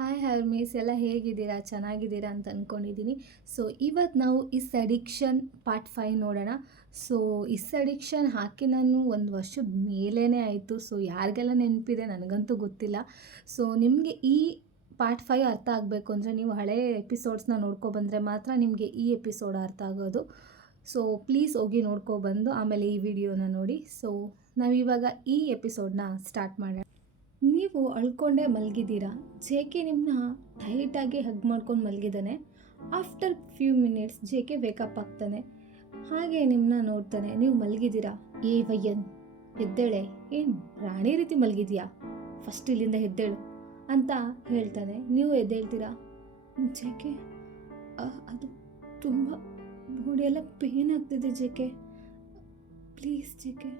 Hi ಹರ್ಮೀಸ್, ಎಲ್ಲ ಹೇಗಿದ್ದೀರಾ? ಚೆನ್ನಾಗಿದ್ದೀರಾ ಅಂತ ಅಂದ್ಕೊಂಡಿದ್ದೀನಿ. ಸೊ ಇವತ್ತು ನಾವು ಇಸ್ ಅಡಿಕ್ಷನ್ ಪಾರ್ಟ್ 5 ನೋಡೋಣ. ಸೊ ಇಸ್ ಅಡಿಕ್ಷನ್ ಹಾಕಿ ನಾನು ಒಂದು ವರ್ಷದ ಮೇಲೇ ಆಯಿತು. ಸೊ ಯಾರಿಗೆಲ್ಲ ನೆನಪಿದೆ ನನಗಂತೂ ಗೊತ್ತಿಲ್ಲ. ಸೊ ನಿಮಗೆ ಈ ಪಾರ್ಟ್ 5 ಅರ್ಥ ಆಗಬೇಕು ಅಂದರೆ ನೀವು ಹಳೆಯ ಎಪಿಸೋಡ್ಸ್ನ ನೋಡ್ಕೊಬಂದರೆ ಮಾತ್ರ ನಿಮಗೆ ಈ ಎಪಿಸೋಡ್ ಅರ್ಥ ಆಗೋದು. ಸೊ ಪ್ಲೀಸ್ ಹೋಗಿ ನೋಡ್ಕೊಬಂದು ಆಮೇಲೆ ಈ ವಿಡಿಯೋನ ನೋಡಿ. ಸೊ ನಾವಿವಾಗ ಈ ಎಪಿಸೋಡ್ನ ಸ್ಟಾರ್ಟ್ ಮಾಡೋಣ. ನೀವು ಅಳ್ಕೊಂಡೇ ಮಲಗಿದ್ದೀರಾ. ಜೆ ಕೆ ನಿಮ್ಮನ್ನ ಟೈಟಾಗಿ ಹಗ್ ಮಾಡ್ಕೊಂಡು ಮಲಗಿದ್ದಾನೆ. After few minutes J K wake up ಆಗ್ತಾನೆ. ಹಾಗೆ ನಿಮ್ಮನ್ನ ನೋಡ್ತಾನೆ. ನೀವು ಮಲಗಿದ್ದೀರಾ. ಏ ವಯ್ಯನ್, ಎದ್ದೇಳೆ, ಏನು ರಾಣಿ ರೀತಿ ಮಲಗಿದ್ಯಾ, ಫಸ್ಟ್ ಇಲ್ಲಿಂದ ಎದ್ದೇಳು ಅಂತ ಹೇಳ್ತಾನೆ. ನೀವು ಎದ್ದೇಳ್ತೀರಾ. ಜೆ ಕೆ, ಅದು ತುಂಬ ಬಾಡಿಯೆಲ್ಲ ಪೇನ್ ಆಗ್ತಿದೆ J K, please J K.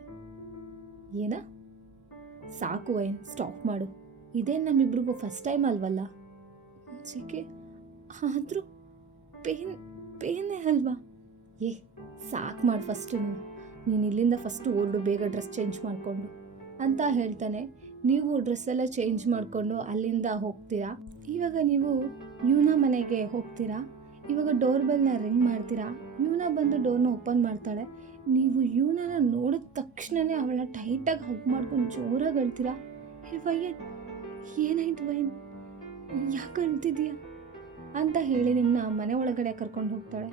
ಏನ? ಸಾಕು ವೈನ್, ಸ್ಟಾಪ್ ಮಾಡು. ಇದೇನು ನಮ್ಮಿಬ್ರಿಗೂ ಫಸ್ಟ್ ಟೈಮ್ ಅಲ್ವಲ್ಲ ಜೆ ಕೆ, ಆದರೂ ಪೇನೇ ಅಲ್ವಾ? ಏ ಸಾಕು ಮಾಡು ಫಸ್ಟು, ನೀನು ಇಲ್ಲಿಂದ ಫಸ್ಟು ಓಡು, ಬೇಗ ಡ್ರೆಸ್ ಚೇಂಜ್ ಮಾಡಿಕೊಂಡು ಅಂತ ಹೇಳ್ತಾನೆ. ನೀವು ಡ್ರೆಸ್ಸೆಲ್ಲ ಚೇಂಜ್ ಮಾಡಿಕೊಂಡು ಅಲ್ಲಿಂದ ಹೋಗ್ತೀರಾ. ಇವಾಗ ನೀವು ಯೂನಾ ಮನೆಗೆ ಹೋಗ್ತೀರಾ. ಇವಾಗ ಡೋರ್ ಬೆಲ್ನ ರಿಂಗ್ ಮಾಡ್ತೀರಾ. ಯೂನಾ ಬಂದು ಡೋರ್ನ ಓಪನ್ ಮಾಡ್ತಾಳೆ. ನೀವು ಯೂನಾನ ನೋಡಿದ ತಕ್ಷಣವೇ ಅವಳ ಟೈಟಾಗಿ ಹಗ್ ಮಾಡ್ಕೊಂಡು ಜೋರಾಗಿ ಅಳ್ತೀರಾ. ಹೇ ವಯ್ಯನ್, ಏನಾಯ್ತು ವಯ್ಯನ್, ಯಾಕೆ ಅಳ್ತಿದೀಯ ಅಂತ ಹೇಳಿ ನಿಮ್ಮನ್ನ ಮನೆ ಒಳಗಡೆ ಕರ್ಕೊಂಡು ಹೋಗ್ತಾಳೆ.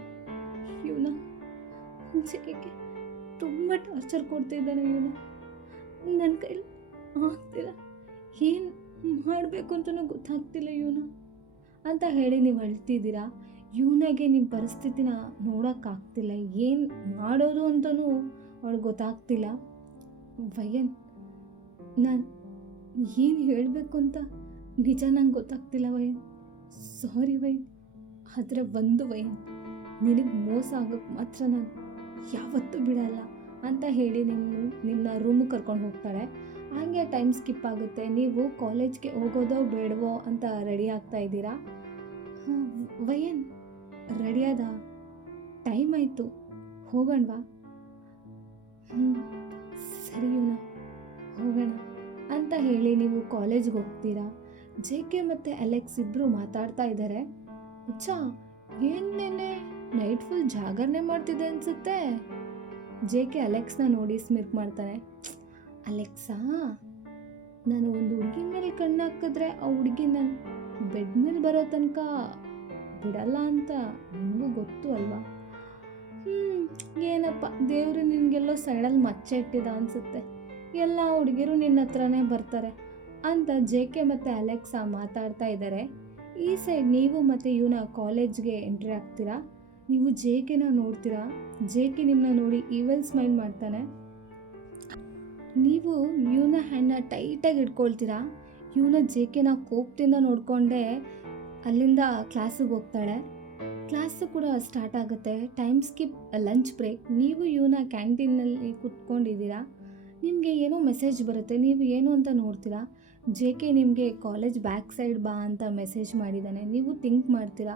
ಯೂನಾ, ಜೆಗೆ ತುಂಬ ಟಾರ್ಚರ್ ಕೊಡ್ತಿದ್ದಾನೆ ಯೂನಾ, ನನ್ನ ಕೈಲಿ ಆಗ್ತಿಲ್ಲ, ಏನು ಮಾಡಬೇಕು ಅಂತಲೂ ಗೊತ್ತಾಗ್ತಿಲ್ಲ ಯೂನಾ ಅಂತ ಹೇಳಿ ನೀವು ಅಳ್ತಿದ್ದೀರಾ. ಯೂನಾಗೆ ನಿಮ್ಮ ಪರಿಸ್ಥಿತಿನ ನೋಡೋಕ್ಕಾಗ್ತಿಲ್ಲ, ಏನು ಮಾಡೋದು ಅಂತಲೂ ಅವಳಿಗೆ ಗೊತ್ತಾಗ್ತಿಲ್ಲ. ವಯ್ಯನ್, ನಾನು ಏನು ಹೇಳಬೇಕು ಅಂತ ನಿಜ ನಂಗೆ ಗೊತ್ತಾಗ್ತಿಲ್ಲ ವಯ್ಯನ್, ಸಾರಿ ವಯ್ಯನ್. ಆದರೆ ಒಂದು ವಯ್ಯನ್, ನಿನಗೆ ಮೋಸ ಆಗೋಕ್ಕೆ ಮಾತ್ರ ನಾನು ಯಾವತ್ತೂ ಬಿಡಲ್ಲ ಅಂತ ಹೇಳಿ ನಿಮ್ಮನ್ನ ರೂಮಿಗೆ ಕರ್ಕೊಂಡು ಹೋಗ್ತಾಳೆ. ಹಾಗೆ ಟೈಮ್ ಸ್ಕಿಪ್ ಆಗುತ್ತೆ. ನೀವು ಕಾಲೇಜ್ಗೆ ಹೋಗೋದೋ ಬೇಡವೋ ಅಂತ ರೆಡಿ ಆಗ್ತಾ ಇದ್ದೀರಾ. ವಯ್ಯನ್, ರೆಡಿಯಾದ, ಟೈಮ್ ಆಯಿತು, ಹೋಗೋಣವಾ? ಸರಿ ಯೂನಾ, ಹೋಗೋಣ ಅಂತ ಹೇಳಿ ನೀವು ಕಾಲೇಜ್ಗೆ ಹೋಗ್ತೀರಾ. ಜೆ ಕೆ ಮತ್ತು ಅಲೆಕ್ಸ್ ಇಬ್ಬರು ಮಾತಾಡ್ತಾ ಇದ್ದಾರೆ. ಅಚ್ಚಾ, ಏನೇನೆ ನೈಟ್ ಫುಲ್ ಜಾಗರಣೆ ಮಾಡ್ತಿದ್ದೆ ಅನಿಸುತ್ತೆ. ಜೆ ಕೆ ಅಲೆಕ್ಸ್ನ ನೋಡಿ ಸ್ಮಿತ್ ಮಾಡ್ತಾನೆ. ಅಲೆಕ್ಸಾ, ನಾನು ಒಂದು ಹುಡುಗಿ ಮೇಲೆ ಕಣ್ಣು ಹಾಕಿದ್ರೆ ಆ ಹುಡುಗಿ ನನ್ನ ಬೆಡ್ ಮೇಲೆ ಬರೋ ತನಕ ಬಿಡಲ್ಲ ಅಂತ ನಿಮಗೂ ಗೊತ್ತು ಅಲ್ವಾ? ಏನಪ್ಪ, ದೇವರು ನಿನಗೆಲ್ಲೋ ಸೈಡಲ್ಲಿ ಮಚ್ಚೆ ಇಟ್ಟಿದ ಅನಿಸುತ್ತೆ, ಎಲ್ಲ ಹುಡುಗಿರು ನಿನ್ನ ಹತ್ರನೇ ಬರ್ತಾರೆ ಅಂತ ಜೆ ಕೆ ಮತ್ತು ಅಲೆಕ್ಸಾ ಮಾತಾಡ್ತಾ ಇದ್ದಾರೆ. ಈ ಸೈಡ್ ನೀವು ಮತ್ತು ಯೂನಾ ಕಾಲೇಜ್ಗೆ ಎಂಟ್ರಿ ಆಗ್ತೀರಾ. ನೀವು ಜೆ ಕೆನ ನೋಡ್ತೀರಾ. ಜೆ ಕೆ ನಿಮ್ಮನ್ನ ನೋಡಿ ಈವಲ್ ಸ್ಮೈಲ್ ಮಾಡ್ತಾನೆ. ನೀವು ಯೂನಾ ಹ್ಯಾಂಡನ್ನ ಟೈಟಾಗಿ ಇಟ್ಕೊಳ್ತೀರಾ. ಯೂನಾ ಜೆ ಕೆನ ಕೋಪದಿಂದ ನೋಡಿಕೊಂಡೆ ಅಲ್ಲಿಂದ ಕ್ಲಾಸಿಗೆ ಹೋಗ್ತಾಳೆ. ಕ್ಲಾಸು ಕೂಡ ಸ್ಟಾರ್ಟ್ ಆಗುತ್ತೆ. Time skip, lunch break. ನೀವು ಯೂನಾ ಕ್ಯಾಂಟೀನಲ್ಲಿ ಕೂತ್ಕೊಂಡಿದ್ದೀರಾ. ನಿಮಗೆ ಏನೋ ಮೆಸೇಜ್ ಬರುತ್ತೆ. ನೀವು ಏನು ಅಂತ ನೋಡ್ತೀರಾ. ಜೆ ಕೆ ನಿಮಗೆ ಕಾಲೇಜ್ ಬ್ಯಾಕ್ ಸೈಡ್ ಬಾ ಅಂತ ಮೆಸೇಜ್ ಮಾಡಿದ್ದಾನೆ. ನೀವು ಥಿಂಕ್ ಮಾಡ್ತೀರಾ,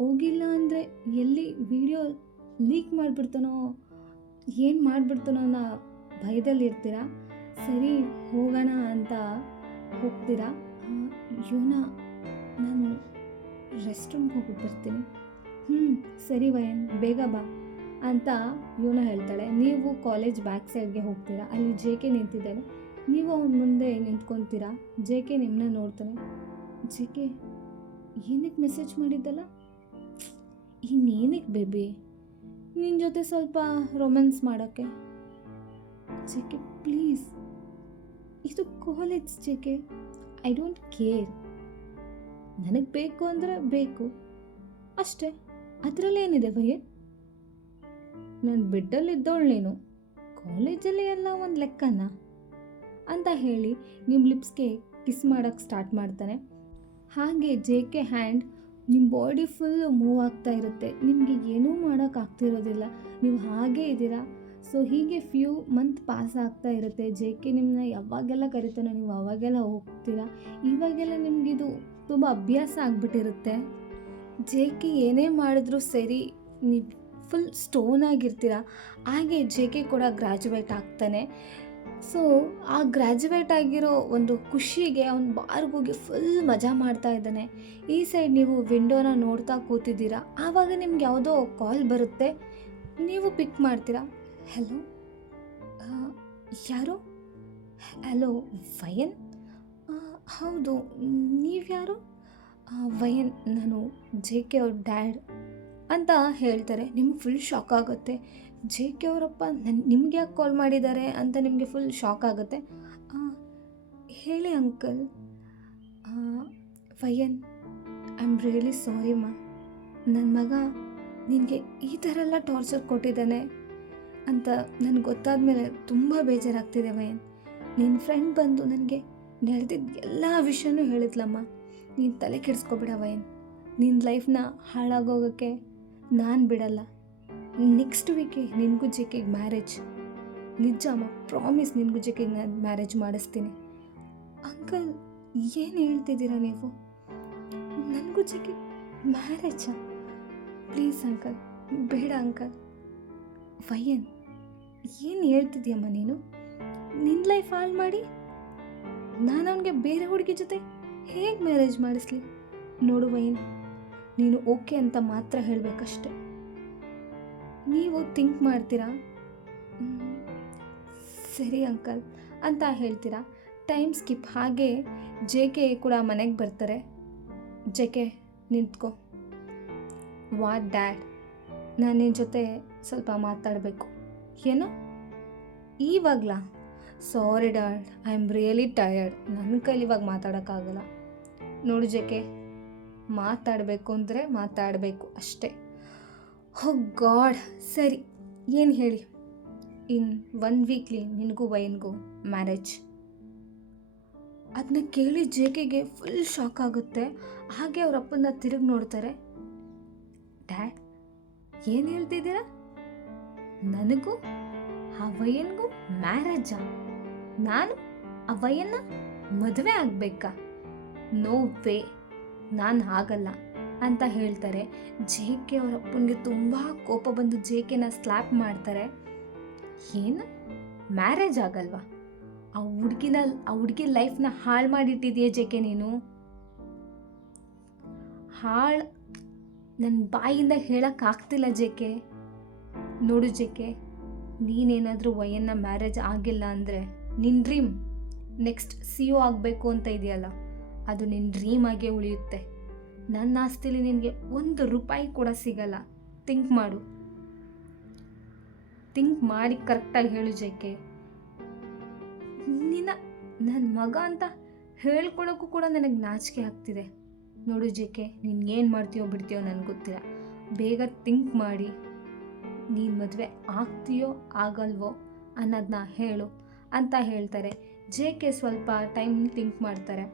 ಹೋಗಿಲ್ಲ ಅಂದರೆ ಎಲ್ಲಿ ವಿಡಿಯೋ ಲೀಕ್ ಮಾಡಿಬಿಡ್ತಾನೋ, ಏನು ಮಾಡಿಬಿಡ್ತಾನೋ ಅನ್ನೋ ಭಯದಲ್ಲಿರ್ತೀರಾ. ಸರಿ ಹೋಗೋಣ ಅಂತ ಹೋಗ್ತೀರಾ. ಯೂನಾ, ನಾನು ರೆಸ್ಟ್ ರೂಮ್ಗೆ ಹೋಗ್ಬಿಟ್ಟು ಬರ್ತೀನಿ. ಸರಿ ವಯನ್, ಬೇಗ ಬಾ ಅಂತ ಯೂನಾ ಹೇಳ್ತಾಳೆ. ನೀವು ಕಾಲೇಜ್ ಬ್ಯಾಕ್ ಸೈಡ್ಗೆ ಹೋಗ್ತೀರಾ. ಅಲ್ಲಿ ಜೆ ಕೆ ನಿಂತಿದ್ದಾನೆ. ನೀವು ಅವನ ಮುಂದೆ ನಿಂತ್ಕೊತೀರಾ. ಜೆ ಕೆ ನಿಮ್ಮನ್ನ ನೋಡ್ತಾನೆ. ಜೆ ಕೆ, ಏನಕ್ಕೆ ಮೆಸೇಜ್ ಮಾಡಿದ್ದಲ್ಲ? ಇನ್ನೇನಕ್ಕೆ ಬೇಬಿ, ನಿನ್ನ ಜೊತೆ ಸ್ವಲ್ಪ ರೊಮ್ಯಾನ್ಸ್ ಮಾಡೋಕ್ಕೆ. ಜೆ ಕೆ ಪ್ಲೀಸ್, ಇದು college J K, I don't care. ನನಗೆ ಬೇಕು ಅಂದರೆ ಬೇಕು ಅಷ್ಟೇ, ಅದರಲ್ಲೇನಿದೆ ಭಯ? ನಾನು ಬೆಡ್ಡಲ್ಲಿದ್ದವಳು, ನೀನು ಕಾಲೇಜಲ್ಲಿ ಎಲ್ಲ ಒಂದು ಲೆಕ್ಕನ ಅಂತ ಹೇಳಿ ನಿಮ್ಮ ಲಿಪ್ಸ್ಗೆ ಕಿಸ್ ಮಾಡೋಕ್ಕೆ ಸ್ಟಾರ್ಟ್ ಮಾಡ್ತಾನೆ. ಹಾಗೆ ಜೆ ಕೆ ಹ್ಯಾಂಡ್ ನಿಮ್ಮ ಬಾಡಿ ಫುಲ್ ಮೂವ್ ಆಗ್ತಾ ಇರುತ್ತೆ. ನಿಮಗೆ ಏನೂ ಮಾಡೋಕ್ಕಾಗ್ತಿರೋದಿಲ್ಲ, ನೀವು ಹಾಗೇ ಇದ್ದೀರಾ. ಸೊ ಹೀಗೆ ಫ್ಯೂ ಮಂತ್ ಪಾಸ್ ಆಗ್ತಾ ಇರುತ್ತೆ. ಜೆ ಕೆ ನಿಮ್ಮನ್ನ ಯಾವಾಗೆಲ್ಲ ಕರಿತಾನೋ ನೀವು ಅವಾಗೆಲ್ಲ ಹೋಗ್ತೀರಾ. ಇವಾಗೆಲ್ಲ ನಿಮಗಿದು ತುಂಬ ಅಭ್ಯಾಸ ಆಗಿಬಿಟ್ಟಿರುತ್ತೆ. ಜೆ ಕೆ ಏನೇ ಮಾಡಿದ್ರೂ ಸರಿ, ನೀವು ಫುಲ್ ಸ್ಟೋನ್ ಆಗಿರ್ತೀರ. ಹಾಗೆ ಜೆ ಕೆ ಕೂಡ ಗ್ರ್ಯಾಜುಯೇಟ್ ಆಗ್ತಾನೆ. ಸೊ ಆ ಗ್ರ್ಯಾಜುಯೇಟ್ ಆಗಿರೋ ಒಂದು ಖುಷಿಗೆ ಅವ್ನು ಬಾರ್ಗೆ ಹೋಗಿ ಫುಲ್ ಮಜಾ ಮಾಡ್ತಾ ಇದ್ದಾನೆ. ಈ ಸೈಡ್ ನೀವು ವಿಂಡೋನ ನೋಡ್ತಾ ಕೂತಿದ್ದೀರಾ. ಆವಾಗ ನಿಮ್ಗೆ ಯಾವುದೋ ಕಾಲ್ ಬರುತ್ತೆ. ನೀವು ಪಿಕ್ ಮಾಡ್ತೀರಾ. ಹಲೋ, ಯಾರು? ಹಲೋ, ವಯನ್? ಹೌದು, ನೀವ್ಯಾರು? ವಯನ್, ನಾನು ಜೆ ಕೆ ಅವ್ರ ಡ್ಯಾಡ್ ಅಂತ ಹೇಳ್ತಾರೆ. ನಿಮ್ಗೆ ಫುಲ್ ಶಾಕ್ ಆಗುತ್ತೆ. ಜೆ ಕೆ ಅವರಪ್ಪ ನಿಮ್ಗೆ ಯಾಕೆ ಕಾಲ್ ಮಾಡಿದ್ದಾರೆ ಅಂತ ನಿಮಗೆ ಫುಲ್ ಶಾಕ್ ಆಗುತ್ತೆ. ಆ, ಹೇಳಿ ಅಂಕಲ್. ವಯನ್, ಐ ಆಮ್ ರಿಯಲಿ ಸಾರಿ ಮಾ. ನನ್ನ ಮಗ ನಿನಗೆ ಈ ಥರ ಎಲ್ಲ ಟಾರ್ಚರ್ ಕೊಟ್ಟಿದ್ದಾನೆ ಅಂತ ನನಗೆ ಗೊತ್ತಾದ ಮೇಲೆ ತುಂಬ ಬೇಜಾರಾಗ್ತಿದೆ ವಯನ್. ನಿನ್ನ ಫ್ರೆಂಡ್ ಬಂದು ನನಗೆ ನಡೆದಿದ್ದ ಎಲ್ಲ ವಿಷಯನೂ ಹೇಳಿದ್ಲಮ್ಮ. ನೀನು ತಲೆ ಕೆಡಿಸ್ಕೊಬೇಡ ವಯನ್. ನಿನ್ನ ಲೈಫ್ನ ಹಾಳಾಗೋಗೋಕ್ಕೆ ನಾನು ಬಿಡಲ್ಲ. ನೆಕ್ಸ್ಟ್ ವೀಕೆ ನಿನಗೂ ಜೆಕೆಗೆ ಮ್ಯಾರೇಜ್. ನಿಜ ಅಮ್ಮ, ಪ್ರಾಮಿಸ್, ನಿನಗೂ ಜೆಕೆಗೆ ನಾನು ಮ್ಯಾರೇಜ್ ಮಾಡಿಸ್ತೀನಿ. ಅಂಕಲ್, ಏನು ಹೇಳ್ತಿದ್ದೀರಾ ನೀವು? ನನಗೂ ಜೆಕೆ ಮ್ಯಾರೇಜಾ? ಪ್ಲೀಸ್ ಅಂಕಲ್, ಬೇಡ ಅಂಕಲ್. ವಯನ್, ಏನು ಹೇಳ್ತಿದ್ದೀಯಮ್ಮ ನೀನು? ನಿನ್ನ ಲೈಫ್ ಹಾಳು ಮಾಡಿ ನಾನು ಅವನಿಗೆ ಬೇರೆ ಹುಡುಗಿ ಜೊತೆ ಹೇಗೆ ಮ್ಯಾರೇಜ್ ಮಾಡಿಸ್ಲಿ? ನೋಡು ವಯನ್, ನೀನು ಓಕೆ ಅಂತ ಮಾತ್ರ ಹೇಳಬೇಕಷ್ಟೆ. ನೀವು ಥಿಂಕ್ ಮಾಡ್ತೀರಾ, ಸರಿ ಅಂಕಲ್ ಅಂತ ಹೇಳ್ತೀರಾ. Time skip. ಹಾಗೆ ಜೆ ಕೆ ಕೂಡ ಮನೆಗೆ ಬರ್ತಾರೆ. ಜೆ ಕೆ, ನಿಂತ್ಕೋ. ವಾಟ್ ಡ್ಯಾಡ್, ನಾನು ನಿನ್ನ ಜೊತೆ ಸ್ವಲ್ಪ ಮಾತಾಡಬೇಕು. ಏನು ಇವಾಗಲಾ? Sorry dad, I am really tired. ನನ್ನ ಕೈಲಿ ಇವಾಗ ಮಾತಾಡೋಕ್ಕಾಗಲ್ಲ. ನೋಡು ಜೆ ಕೆ, ಮಾತಾಡಬೇಕು ಅಂದರೆ ಮಾತಾಡಬೇಕು ಅಷ್ಟೇ. ಹೋ ಗಾಡ್, ಸರಿ, ಏನು ಹೇಳಿ? ಇನ್ 1 ವೀಕ್ಲಿ ನಿನಗೂ ವಯನ್ಗೂ ಮ್ಯಾರೇಜ್. ಅದನ್ನ ಕೇಳಿ ಜೆ ಕೆಗೆ ಫುಲ್ ಶಾಕ್ ಆಗುತ್ತೆ. ಹಾಗೆ ಅವ್ರ ಅಪ್ಪನ ತಿರುಗಿ ನೋಡ್ತಾರೆ. ಡ್ಯಾಡ್, ಏನು ಹೇಳ್ತಿದ್ದೀರಾ? ನನಗೂ ಆ ವಯನ್ಗೂ ಮ್ಯಾರೇಜಾ? ನಾನು ಆ ವಯನ್ನ ಮದುವೆ ಆಗಬೇಕಾ? ನೋ ವೇ, ನಾನು ಆಗಲ್ಲ ಅಂತ ಹೇಳ್ತಾರೆ. ಜೆ ಕೆ ಅವ್ರ ಅಪ್ಪನಿಗೆ ತುಂಬ ಕೋಪ ಬಂದು ಜೆ ಕೆನ ಸ್ಲ್ಯಾಪ್ ಮಾಡ್ತಾರೆ. ಏನು, ಮ್ಯಾರೇಜ್ ಆಗಲ್ವಾ? ಆ ಹುಡುಗಿ ಲೈಫ್ನ ಹಾಳು ಮಾಡಿಟ್ಟಿದೆಯೇ ಜೆ ಕೆ ನೀನು? ಹಾಳು ನನ್ನ ಬಾಯಿಂದ ಹೇಳೋಕ್ಕಾಗ್ತಿಲ್ಲ ಜೆ ಕೆ. ನೋಡು ಜೆ ಕೆ, ನೀನೇನಾದರೂ ವಯನ್ನ ಮ್ಯಾರೇಜ್ ಆಗಿಲ್ಲ ಅಂದರೆ ನಿನ್ನ ಡ್ರೀಮ್ ನೆಕ್ಸ್ಟ್ CO ಆಗಬೇಕು ಅಂತ ಇದೆಯಲ್ಲ, ಅದು ನಿನ್ನ ಡ್ರೀಮ್ ಆಗೇ ಉಳಿಯುತ್ತೆ. ನನ್ನ ಆಸ್ತಿಲಿ ನಿನಗೆ 1 ರೂಪಾಯಿ ಕೂಡ ಸಿಗಲ್ಲ. ಥಿಂಕ್ ಮಾಡು. ಥಿಂಕ್ ಮಾಡಿ ಕರೆಕ್ಟಾಗಿ ಹೇಳು ಜೆ ಕೆ. ನಿನ್ನ ನನ್ನ ಮಗ ಅಂತ ಹೇಳ್ಕೊಳ್ಳೋಕ್ಕೂ ಕೂಡ ನನಗೆ ನಾಚಿಕೆ ಆಗ್ತಿದೆ. ನೋಡು ಜೆ ಕೆ, ನೀನು ಏನು ಮಾಡ್ತೀಯೋ ಬಿಡ್ತೀಯೋ ನನಗೆ ಗೊತ್ತಿಲ್ಲ. ಬೇಗ ಥಿಂಕ್ ಮಾಡಿ ನೀನು ಮದುವೆ ಆಗ್ತೀಯೋ ಆಗಲ್ವೋ ಅನ್ನೋದನ್ನ ಹೇಳು ಅಂತ ಹೇಳ್ತಾರೆ. ಜೆ ಕೆ ಸ್ವಲ್ಪ ಟೈಮ್ ಥಿಂಕ್ ಮಾಡ್ತಾರೆ.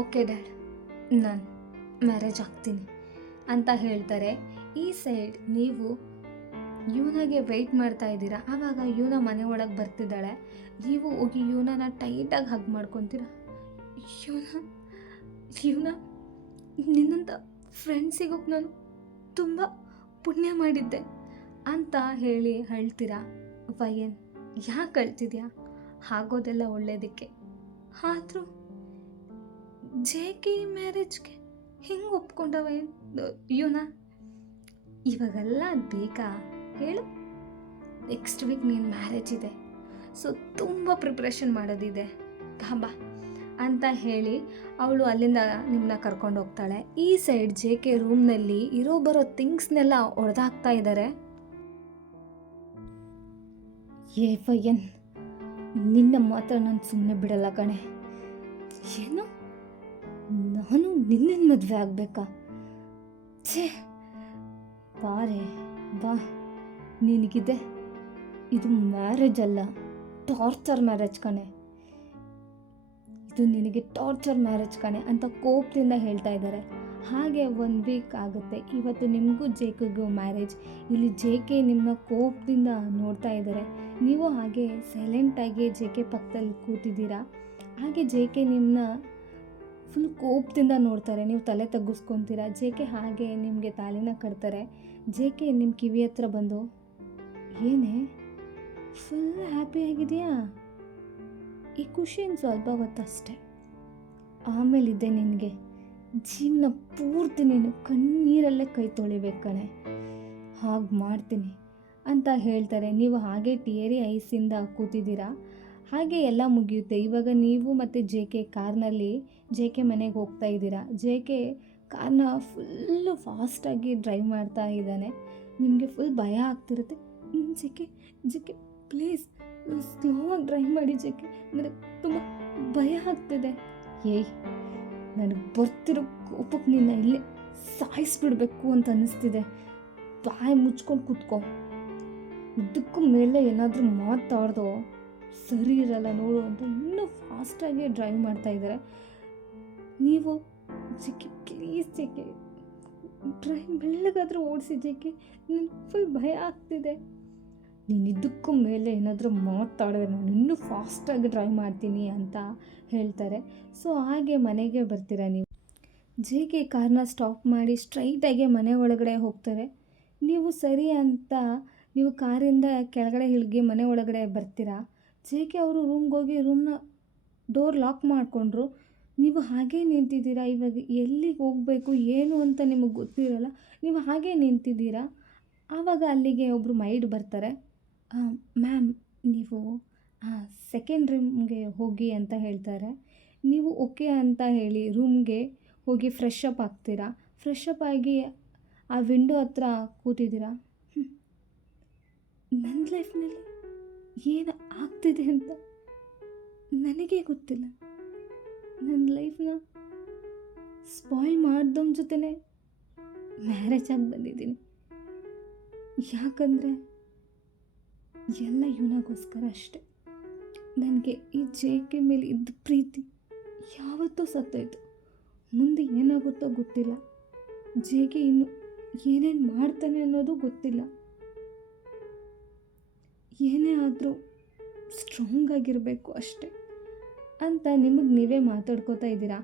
ಓಕೆ ಡ್ಯಾಡ್, ನಾನು ಮ್ಯಾರೇಜ್ ಆಗ್ತೀನಿ ಅಂತ ಹೇಳ್ತಾರೆ. ಈ ಸೈಡ್ ನೀವು ಯೂನಾಗೆ ವೆಯ್ಟ್ ಮಾಡ್ತಾ ಇದ್ದೀರಾ. ಆವಾಗ ಯೂನಾ ಮನೆ ಒಳಗೆ ಬರ್ತಿದ್ದಾಳೆ. ನೀವು ಹೋಗಿ ಯೂನಾನ ಟೈಟಾಗಿ ಹಗ್ ಮಾಡ್ಕೊತೀರ. ಯೂನಾ, ನಿನ್ನಂಥ ಫ್ರೆಂಡ್ ಸಿಗೋಕ್ಕೆ ನಾನು ತುಂಬ ಪುಣ್ಯ ಮಾಡಿದ್ದೆ ಅಂತ ಹೇಳಿ ಅಳ್ತೀರಾ. ವಯನ್, ಯಾಕೆ ಅಳ್ತಿದ್ಯಾ? ಆಗೋದೆಲ್ಲ ಒಳ್ಳೇದಕ್ಕೆ. ಆದರೂ ಜೆ ಕೆ ಮ್ಯಾರೇಜ್ಗೆ ಹೆಂಗೆ ಒಪ್ಕೊಂಡ ವಯನ್? ಯೂನಾ, ಇವಾಗೆಲ್ಲ ಬೇಕಾ ಹೇಳು? ನೆಕ್ಸ್ಟ್ ವೀಕ್ ನೀನು ಮ್ಯಾರೇಜ್ ಇದೆ, ಸೊ ತುಂಬ ಪ್ರಿಪ್ರೇಷನ್ ಮಾಡೋದಿದೆ, ಬಾ ಅಂತ ಹೇಳಿ ಅವಳು ಅಲ್ಲಿಂದ ನಿಮ್ಮನ್ನ ಕರ್ಕೊಂಡು ಹೋಗ್ತಾಳೆ. ಈ ಸೈಡ್ ಜೆ ಕೆ ರೂಮ್ನಲ್ಲಿ ಬರೋ ಥಿಂಗ್ಸ್ನೆಲ್ಲ ಹೊಡೆದಾಕ್ತಾ ಇದ್ದಾರೆ. ಏ ವಯನ್, ನಿನ್ನ ಮಾತ್ರ ನಾನು ಸುಮ್ಮನೆ ಬಿಡಲ್ಲ ಕಣೆ. ಏನು, ನಾನು ನಿನ್ನೇನು ಮದುವೆ ಆಗಬೇಕಾ? ಛೇ, ಬಾರೆ ಬಾ, ನಿನಗಿದೆ. ಇದು ಮ್ಯಾರೇಜ್ ಅಲ್ಲ, ಟಾರ್ಚರ್ ಮ್ಯಾರೇಜ್ ಕಣೆ. ಇದು ನಿನಗೆ ಟಾರ್ಚರ್ ಮ್ಯಾರೇಜ್ ಕಣೆ ಅಂತ ಕೋಪದಿಂದ ಹೇಳ್ತಾ ಇದ್ದಾರೆ. ಹಾಗೆ 1 ವೀಕ್ ಆಗುತ್ತೆ. ಇವತ್ತು ನಿಮಗೂ ಜೆ ಕೆಗೂ ಮ್ಯಾರೇಜ್. ಇಲ್ಲಿ ಜೆ ಕೆ ನಿಮ್ಮನ್ನ ಕೋಪದಿಂದ ನೋಡ್ತಾ ಇದ್ದಾರೆ. ನೀವು ಹಾಗೆ ಸೈಲೆಂಟಾಗಿ ಜೆ ಕೆ ಪಕ್ಕದಲ್ಲಿ ಕೂತಿದ್ದೀರಾ. ಹಾಗೆ ಜೆ ಕೆ ನಿಮ್ಮನ್ನ ಫುಲ್ ಕೋಪದಿಂದ ನೋಡ್ತಾರೆ. ನೀವು ತಲೆ ತಗ್ಗಿಸ್ಕೊತೀರಾ. ಜೆ ಕೆ ಹಾಗೆ ನಿಮಗೆ ತಾಲಿನ ಕಟ್ತಾರೆ. ಜೆ ಕೆ ನಿಮ್ಮ ಕಿವಿ ಹತ್ರ ಬಂದು, ಏನೇ ಫುಲ್ ಹ್ಯಾಪಿ ಆಗಿದೆಯಾ? ಈ ಖುಷಿನ ಸ್ವಲ್ಪ ಹೊತ್ತಷ್ಟೆ, ಆಮೇಲಿದೆ ನಿನಗೆ ಜೀವನ ಪೂರ್ತಿ ನೀನು ಕಣ್ಣೀರಲ್ಲೇ ಕೈ ತೊಳಿಬೇಕು ಕಣೆ, ಹಾಗೆ ಮಾಡ್ತೀನಿ ಅಂತ ಹೇಳ್ತಾರೆ. ನೀವು ಹಾಗೆ ಟಿಯರಿ ಐಸಿಂದ ಕೂತಿದ್ದೀರಾ. ಹಾಗೆ ಎಲ್ಲ ಮುಗಿಯುತ್ತೆ. ಇವಾಗ ನೀವು ಮತ್ತು ಜೆ ಕೆ ಕಾರ್ನಲ್ಲಿ ಜೆ ಕೆ ಮನೆಗೆ ಹೋಗ್ತಾ ಇದ್ದೀರಾ. ಜೆ ಕೆ ಕಾರ್ನ ಫುಲ್ಲು ಫಾಸ್ಟಾಗಿ ಡ್ರೈವ್ ಮಾಡ್ತಾ ಇದ್ದಾನೆ. ನಿಮಗೆ ಫುಲ್ ಭಯ ಆಗ್ತಿರುತ್ತೆ. ಜೆ ಕೆ ಪ್ಲೀಸ್ ಸ್ಲೋ ಆಗಿ ಡ್ರೈವ್ ಮಾಡಿ ಜೆ ಕೆ, ನನಗೆ ತುಂಬ ಭಯ ಆಗ್ತಿದೆ. ಏಯ್, ನನಗೆ ಬರ್ತಿರೋ ಕೋಪಕ್ಕೆ ನಿನ್ನ ಇಲ್ಲೇ ಸಾಯಿಸ್ಬಿಡ್ಬೇಕು ಅಂತ ಅನ್ನಿಸ್ತಿದೆ. ಬಾಯಿ ಮುಚ್ಕೊಂಡು ಕೂತ್ಕೋ. ಇದಕ್ಕೂ ಮೇಲೆ ಏನಾದರೂ ಮಾತಾಡ್ದೋ ಸರಿ ಇರಲ್ಲ ನೋಡು ಅಂತ ಇನ್ನೂ ಫಾಸ್ಟಾಗಿ ಡ್ರೈವ್ ಮಾಡ್ತಾ ಇದ್ದಾರೆ. ನೀವು J K please J K drive ಮೆಲ್ಲಗಾದರೂ ಓಡಿಸಿ ಜೆ ಕೆ, ನನಗೆ ಫುಲ್ ಭಯ ಆಗ್ತಿದೆ. ನೀನು ಇದಕ್ಕೂ ಮೇಲೆ ಏನಾದರೂ ಮಾತಾಡಿದ್ರೆ ನಾನು ಇನ್ನೂ ಫಾಸ್ಟಾಗಿ ಡ್ರೈವ್ ಮಾಡ್ತೀನಿ ಅಂತ ಹೇಳ್ತಾರೆ. ಸೊ ಹಾಗೆ ಮನೆಗೆ ಬರ್ತೀರಾ ನೀವು. ಜೆ ಕೆ ಕಾರ್ನ ಸ್ಟಾಪ್ ಮಾಡಿ ಸ್ಟ್ರೈಟಾಗಿ ಮನೆ ಒಳಗಡೆ ಹೋಗ್ತಾರೆ. ನೀವು ಸರಿ ಅಂತ ನೀವು ಕಾರಿಂದ ಕೆಳಗಡೆ ಇಳಿಗಿ ಮನೆ ಒಳಗಡೆ ಬರ್ತೀರಾ. ಜೆ ಕೆ ಅವರು ರೂಮ್ಗೆ ಹೋಗಿ ರೂಮ್ನ ಡೋರ್ ಲಾಕ್ ಮಾಡಿಕೊಂಡ್ರು. ನೀವು ಹಾಗೇ ನಿಂತಿದ್ದೀರಾ. ಇವಾಗ ಎಲ್ಲಿಗೆ ಹೋಗಬೇಕು ಏನು ಅಂತ ನಿಮಗೆ ಗೊತ್ತಿರಲ್ಲ. ನೀವು ಹಾಗೇ ನಿಂತಿದ್ದೀರಾ. ಆವಾಗ ಅಲ್ಲಿಗೆ ಒಬ್ಬರು ಮೈಡ್ ಬರ್ತಾರೆ. ಮ್ಯಾಮ್, ನೀವು ಸೆಕೆಂಡ್ ರೂಮ್ಗೆ ಹೋಗಿ ಅಂತ ಹೇಳ್ತಾರೆ. ನೀವು ಓಕೆ ಅಂತ ಹೇಳಿ ರೂಮ್ಗೆ ಹೋಗಿ ಫ್ರೆಶ್ ಅಪ್ ಆಗ್ತೀರಾ. ಫ್ರೆಶ್ ಅಪ್ ಆಗಿ ಆ ವಿಂಡೋ ಹತ್ರ ಕೂತಿದ್ದೀರಾ. ನನ್ನ ಲೈಫ್ನಲ್ಲಿ ಏನು ಆಗ್ತಿದೆ ಅಂತ ನನಗೇ ಗೊತ್ತಿಲ್ಲ. ನನ್ನ ಲೈಫ್ನ ಸ್ಪಾಯ್ಲ್ ಮಾಡ್ದವನ ಜೊತೆನೇ ಮ್ಯಾರೇಜ್ ಆಗಿ ಬಂದಿದ್ದೀನಿ. ಯಾಕಂದರೆ ಎಲ್ಲ ಇವನಿಗೋಸ್ಕರ ಅಷ್ಟೆ. ನನಗೆ ಈ ಜೆ ಕೆ ಮೇಲೆ ಇದ್ದ ಪ್ರೀತಿ ಯಾವತ್ತೂ ಸತ್ತೋಯ್ತು. ಮುಂದೆ ಏನಾಗುತ್ತೋ ಗೊತ್ತಿಲ್ಲ. ಜೆ ಕೆ ಇನ್ನು ಏನೇನು ಮಾಡ್ತಾನೆ ಅನ್ನೋದು ಗೊತ್ತಿಲ್ಲ. ಏನೇ ಆದರೂ ಸ್ಟ್ರಾಂಗ್ ಆಗಿರಬೇಕು ಅಷ್ಟೆ ಅಂತ ನಿಮಗೆ ನೀವೇ ಮಾತಾಡ್ಕೋತಾ ಇದ್ದೀರಾ.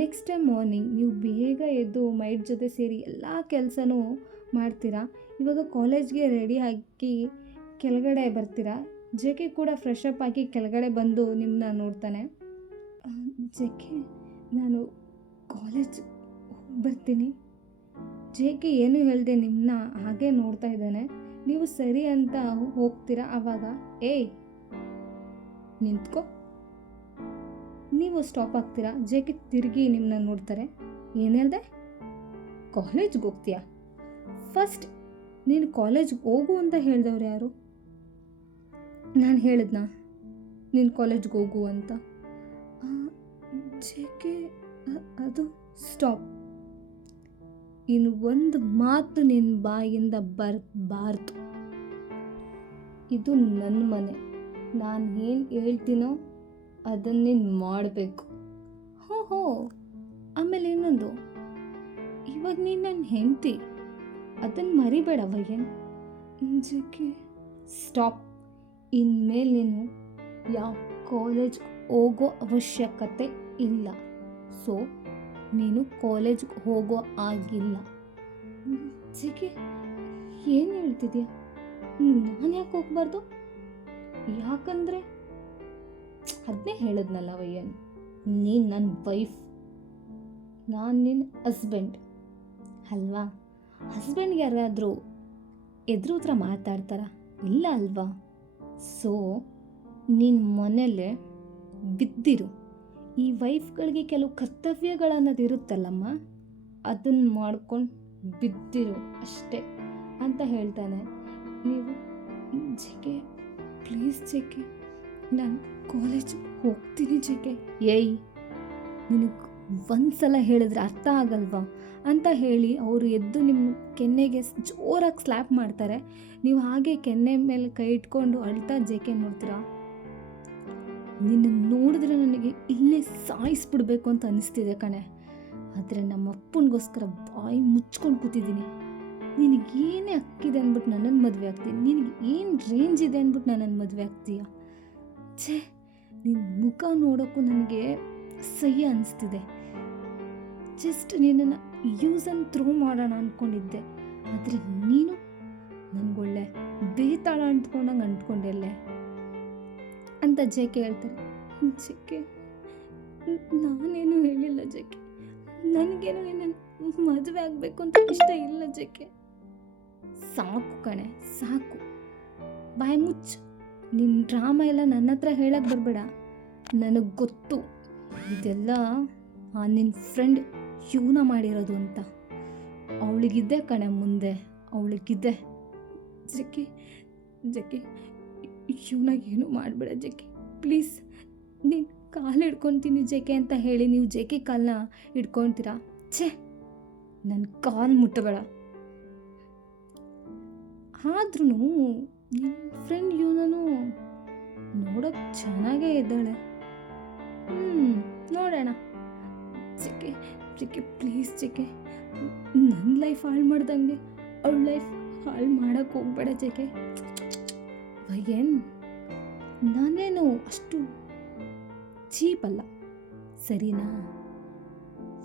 ನೆಕ್ಸ್ಟ್ ಟೈಮ್ ಮಾರ್ನಿಂಗ್ ನೀವು ಬೇಗ ಎದ್ದು ಮೈಟ್ ಜೊತೆ ಸೇರಿ ಎಲ್ಲ ಕೆಲಸನೂ ಮಾಡ್ತೀರಾ. ಇವಾಗ ಕಾಲೇಜ್ಗೆ ರೆಡಿ ಆಗಿ ಕೆಳಗಡೆ ಬರ್ತೀರಾ. ಜೆ ಕೆ ಕೂಡ ಫ್ರೆಶ್ ಅಪ್ ಆಗಿ ಕೆಳಗಡೆ ಬಂದು ನಿಮ್ಮನ್ನ ನೋಡ್ತಾನೆ. ಜೆ ಕೆ, ನಾನು ಕಾಲೇಜ್ ಬರ್ತೀನಿ. ಜೆ ಕೆ ಏನು ಹೇಳ್ದೆ ನಿಮ್ಮನ್ನ ಹಾಗೆ ನೋಡ್ತಾ ಇದ್ದಾನೆ. ನೀವು ಸರಿ ಅಂತ ಹೋಗ್ತೀರಾ. ಆವಾಗ ಏಯ್ ನಿಂತ್ಕೋ. ನೀವು ಸ್ಟಾಪ್ ಆಗ್ತೀರಾ. ಜೆ ಕೆ ತಿರುಗಿ ನಿಮ್ಮನ್ನ ನೋಡ್ತಾರೆ. ಏನು ಹೇಳ್ದೆ? ಕಾಲೇಜ್ಗೆ ಹೋಗ್ತೀಯಾ? ಫಸ್ಟ್ ನೀನು ಕಾಲೇಜ್ಗೆ ಹೋಗು ಅಂತ ಹೇಳಿದವ್ರು ಯಾರು? ನಾನು ಹೇಳಿದ್ನಾ ನೀನು ಕಾಲೇಜ್ಗೆ ಹೋಗು ಅಂತ? ಜೆ ಕೆ, ಅದು ಸ್ಟಾಪ್. ಇನ್ನು ಒಂದು ಮಾತು ನಿನ್ನ ಬಾಯಿಂದ ಬರಬಾರ್ದು. ಇದು ನನ್ನ ಮನೆ. ನಾನು ಏನು ಹೇಳ್ತೀನೋ ಅದನ್ನು ನೀನು ಮಾಡಬೇಕು. ಹೋ ಆಮೇಲೆ ಇನ್ನೊಂದು, ಇವಾಗ ನೀನು ನನ್ನ ಹೆಂಡತಿ, ಅದನ್ನು ಮರಿಬೇಡ ವಯ್ಯನ್. J K stop. ಇನ್ಮೇಲೆ ನೀನು ಯಾವ ಕಾಲೇಜ್ ಹೋಗೋ ಅವಶ್ಯಕತೆ ಇಲ್ಲ. ಸೊ ನೀನು ಕಾಲೇಜ್ಗೆ ಹೋಗೋ ಆಗಿಲ್ಲ. ಜೆ ಕೆ ಏನು ಹೇಳ್ತಿದ್ಯಾ? ನಾನು ಯಾಕೆ ಹೋಗ್ಬಾರ್ದು? ಯಾಕಂದರೆ ಅದನ್ನೇ ಹೇಳಿದ್ನಲ್ಲ ವಯ್ಯನ್, ನೀನು ನನ್ನ ವೈಫ್, ನಾನು ನಿನ್ನ ಹಸ್ಬೆಂಡ್ ಅಲ್ವಾ? ಹಸ್ಬೆಂಡ್ಗೆ ಯಾರಾದರೂ ಎದುರು ಹತ್ರ ಮಾತಾಡ್ತಾರ? ಇಲ್ಲ ಅಲ್ವಾ? ಸೊ ನಿನ್ನ ಮನೇಲೆ ಬಿದ್ದಿರು. ಈ ವೈಫ್ಗಳಿಗೆ ಕೆಲವು ಕರ್ತವ್ಯಗಳನ್ನೋದು ಇರುತ್ತಲ್ಲಮ್ಮ, ಅದನ್ನು ಮಾಡ್ಕೊಂಡು ಬಿದ್ದಿರು ಅಷ್ಟೇ ಅಂತ ಹೇಳ್ತಾನೆ. ನೀವು J K please J K, ನಾನು ಕಾಲೇಜ್ ಹೋಗ್ತೀನಿ ಜೆ ಕೆ. ಏಯ್, ನಿನಗೆ ಒಂದು ಸಲ ಹೇಳಿದ್ರೆ ಅರ್ಥ ಆಗಲ್ವಾ ಅಂತ ಹೇಳಿ ಅವರು ಎದ್ದು ನಿಮ್ಮ ಕೆನ್ನೆಗೆ ಜೋರಾಗಿ ಸ್ಲ್ಯಾಪ್ ಮಾಡ್ತಾರೆ. ನೀವು ಹಾಗೆ ಕೆನ್ನೆ ಮೇಲೆ ಕೈ ಇಟ್ಕೊಂಡು ಅಳ್ತಾ ಜೆ ಕೆ ನೋಡ್ತೀರಾ. ನಿನ್ನ ನೋಡಿದ್ರೆ ನನಗೆ ಇಲ್ಲೇ ಸಾಯಿಸ್ಬಿಡ್ಬೇಕು ಅಂತ ಅನಿಸ್ತಿದೆ ಕಣೆ. ಆದರೆ ನಮ್ಮ ಅಪ್ಪನಿಗೋಸ್ಕರ ಬಾಯಿ ಮುಚ್ಕೊಂಡು ಕೂತಿದ್ದೀನಿ. ನಿನಗೇನೇ ಅಕ್ಕಿದೆ ಅಂದ್ಬಿಟ್ಟು ನನ್ನನ್ನು ಮದುವೆ ಆಗ್ತೀನಿ? ನಿನಗೆ ಏನು ರೇಂಜ್ ಇದೆ ಅಂದ್ಬಿಟ್ಟು ನನ್ನನ್ನು ಮದುವೆ ಆಗ್ತೀಯ? ಛೇ, ನಿನ್ನ ಮುಖ ನೋಡೋಕ್ಕೂ ನನಗೆ ಅಸಹ್ಯ ಅನಿಸ್ತಿದೆ. ಜಸ್ಟ್ ನಿನ್ನನ್ನು ಯೂಸ್ ಆ್ಯಂಡ್ ಥ್ರೋ ಮಾಡೋಣ ಅಂದ್ಕೊಂಡಿದ್ದೆ. ಆದರೆ ನೀನು ನನಗೊಳ್ಳೆ ಬೇತಾಳ ಅಂಟ್ಕೊಂಡಂಗೆ ಅಂಟ್ಕೊಂಡೆಲ್ಲೇ ಅಂತ ಜೆ ಕೆ ಹೇಳ್ತಾರೆ. ಜೆಕೆ, ನಾನೇನು ಹೇಳಿಲ್ಲ ಜೆಕೆ. ನನಗೇನು ನಿನ್ನ ಮದುವೆ ಆಗಬೇಕು ಅಂತ ಇಷ್ಟ ಇಲ್ಲ ಜೆಕೆ. ಸಾಕು ಕಣೆ, ಸಾಕು. ಬಾಯಿ ಮುಚ್ಚು. ನಿನ್ನ ಡ್ರಾಮಾ ಎಲ್ಲ ನನ್ನ ಹತ್ರ ಹೇಳಕ್ಕೆ ಬರಬೇಡ. ನನಗೆ ಗೊತ್ತು ಇದೆಲ್ಲ ನಿನ್ನ ಫ್ರೆಂಡ್ ಇವನ ಮಾಡಿರೋದು ಅಂತ. ಅವಳಿಗಿದೆ ಕಣೆ ಮುಂದೆ, ಅವಳಿಗಿದೆ. ಜೆಕೆ ಜೆಕೆ, ಇವನಾಗೇನು ಮಾಡಬೇಡ ಜೆಕೆ, ಪ್ಲೀಸ್. ನೀನು ಕಾಲು ಹಿಡ್ಕೊತೀನಿ ಜೆಕೆ ಅಂತ ಹೇಳಿ ನೀವು ಜೆಕೆ ಕಾಲನ್ನ ಹಿಡ್ಕೊತೀರಾ? ಛೇ, ನನ್ನ ಕಾಲು ಮುಟ್ಟಬೇಡ. ಆದ್ರೂ ನಿಮ್ಮ ಫ್ರೆಂಡ್ ಇವನೂ ನೋಡೋಕ್ಕೆ ಚೆನ್ನಾಗೇ ಇದ್ದಾಳೆ. ನೋಡೋಣ. ಜೆಕೆ ಜೆಕೆ, ಪ್ಲೀಸ್ ಜೆಕೆ, ನನ್ನ ಲೈಫ್ ಹಾಳು ಮಾಡ್ದಂಗೆ ಅವಳ ಲೈಫ್ ಹಾಳು ಮಾಡೋಕ್ಕೆ ಹೋಗ್ಬೇಡ ಜೆಕೆ. ವಯನ್, ನಾನೇನು ಅಷ್ಟು ಚೀಪ್ ಅಲ್ಲ, ಸರಿನಾ?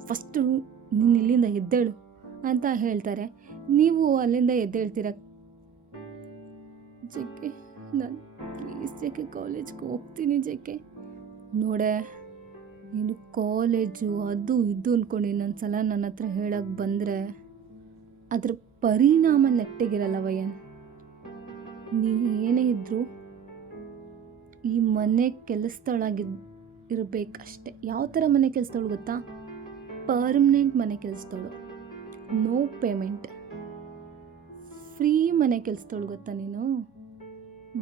ಫಸ್ಟು ನೀನು ಇಲ್ಲಿಂದ ಎದ್ದೇಳು ಅಂತ ಹೇಳ್ತಾರೆ, ನೀವು ಅಲ್ಲಿಂದ ಎದ್ದೇಳ್ತೀರ. ಜೆಕೆ, ನಾನು ಪ್ಲೀಸ್ ಜೆಕೆ ಕಾಲೇಜ್ಗೆ ಹೋಗ್ತೀನಿ ಜೆಕೆ. ನೋಡೆ, ನೀನು ಕಾಲೇಜು ಅದು ಇದು ಅಂದ್ಕೊಂಡು ಇನ್ನೊಂದ್ಸಲ ನನ್ನ ಹತ್ರ ಹೇಳಕ್ಕೆ ಬಂದರೆ ಅದ್ರ ಪರಿಣಾಮ ನೆಟ್ಟಿಗಿರಲ್ಲ ವಯನ್. ನೀನು ಏನೇ ಇದ್ದರೂ ಈ ಮನೆ ಇರಬೇಕಷ್ಟೆ. ಯಾವ ಥರ ಮನೆ ಕೆಲಸದವಳು ಗೊತ್ತಾ? ಪರ್ಮನೆಂಟ್ ಮನೆ ಕೆಲಸದವಳು, ನೋ ಪೇಮೆಂಟ್, ಫ್ರೀ ಮನೆ ಕೆಲಸದವಳು ಗೊತ್ತಾ ನೀನು?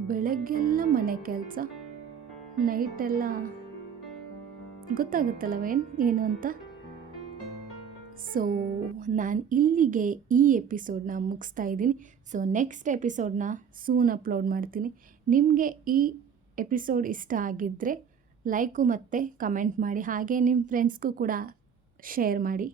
ಬೆಳಗ್ಗೆಲ್ಲ ಮನೆ ಕೆಲಸ, ನೈಟೆಲ್ಲ ಗೊತ್ತಾಗುತ್ತಲ್ಲವೇನು ಏನು ಅಂತ. ಸೊ ನಾನು ಇಲ್ಲಿಗೆ ಈ ಎಪಿಸೋಡನ್ನ ಮುಗಿಸ್ತಾ ಇದ್ದೀನಿ. ಸೊ ನೆಕ್ಸ್ಟ್ ಎಪಿಸೋಡನ್ನ ಸೂನ್ ಅಪ್ಲೋಡ್ ಮಾಡ್ತೀನಿ. ನಿಮಗೆ ಈ ಎಪಿಸೋಡ್ ಇಷ್ಟ ಆಗಿದ್ದರೆ ಲೈಕು ಮತ್ತು ಕಮೆಂಟ್ ಮಾಡಿ, ಹಾಗೆ ನಿಮ್ಮ ಫ್ರೆಂಡ್ಸ್ಗೂ ಕೂಡ ಶೇರ್ ಮಾಡಿ.